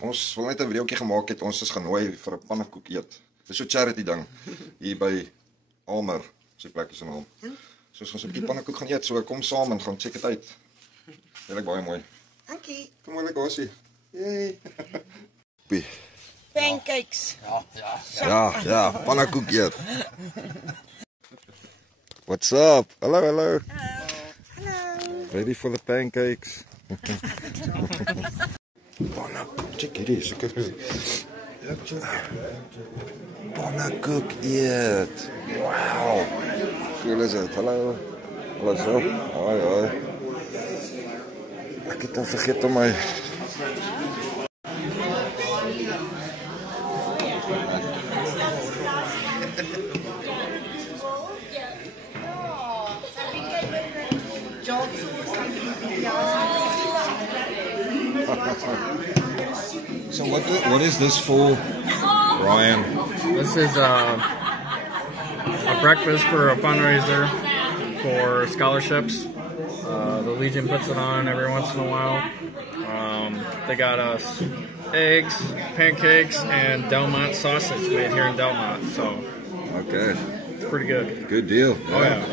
Ons wil net 'n videoetjie gemaak het. Ons is genooi vir 'n pannekoek eet. Dis so 'n charity ding hier by Almer, so 'n plek is in naam. So ons gaan 'n bietjie pannekoek gaan eet. So kom saam en gaan check dit uit. Dit lyk baie mooi. Dankie. Kom maar lekker hosie. Yay. Pancakes. Ja, pannekoek eet. What's up? Hello. Hello. Ready for the pancakes? Pannekoek, check hierdie, seker. Pannekoek eet. Wow. Cool is dit. Hallo. Hallo so. Hoi. Ek het dan vergeet om my So what is this for, Ryan? This is a breakfast for a fundraiser for scholarships. The Legion puts it on every once in a while. They got us eggs, pancakes, and Delmont sausage made here in Delmont. So Okay. it's pretty good. Good deal. Oh yeah.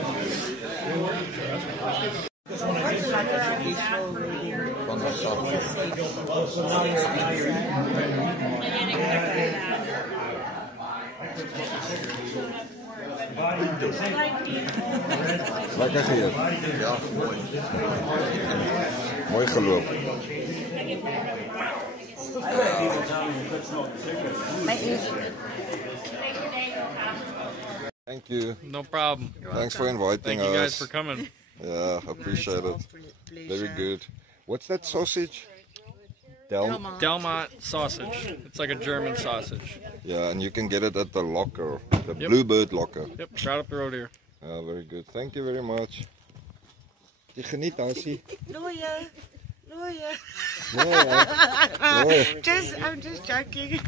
Lekker geëet. Ja, mooi. Mooi geloop. Thank you. No problem. Thanks for inviting Thank us. you guys for coming. Yeah, appreciate it. Very good. What's that sausage? Delmont sausage. It's like a German sausage. Yeah, and you can get it at the locker, the Bluebird locker. Yep, right up the road here. Yeah, very good. Thank you very much. Jy geniet, Asie. Lawyer. Mooi. I'm just joking.